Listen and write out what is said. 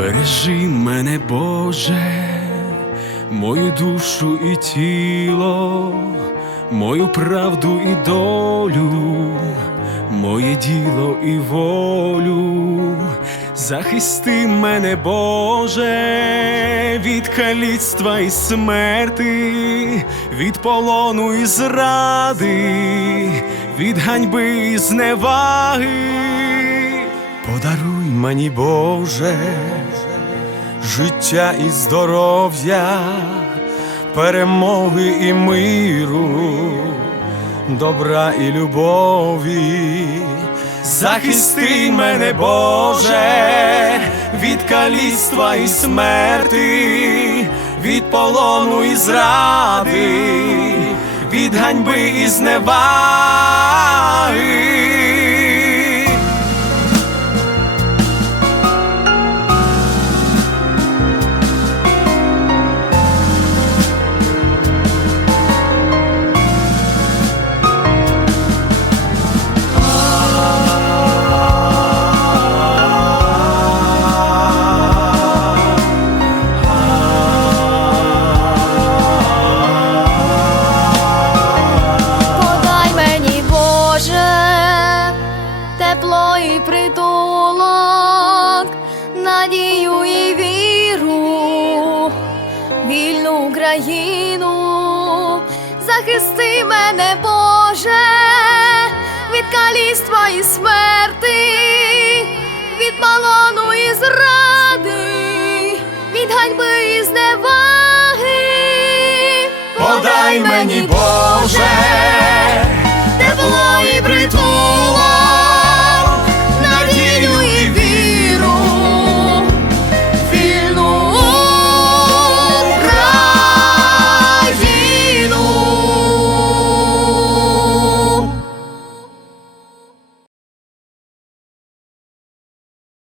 Бережи мене, Боже, мою душу і тіло, мою правду і долю, моє діло і волю. Захисти мене, Боже, від каліцтва і смерти, від полону і зради, від ганьби і зневаги. Подаруй мені, Боже, життя і здоров'я, перемоги і миру, добра і любові. Захисти мене, Боже, від каліцтва і смерти, від полону і зради, від ганьби і зневаги. Україну, захисти мене, Боже, від каліства і смерти, від полону і зради, від ганьби і зневаги. Подай мені, Боже,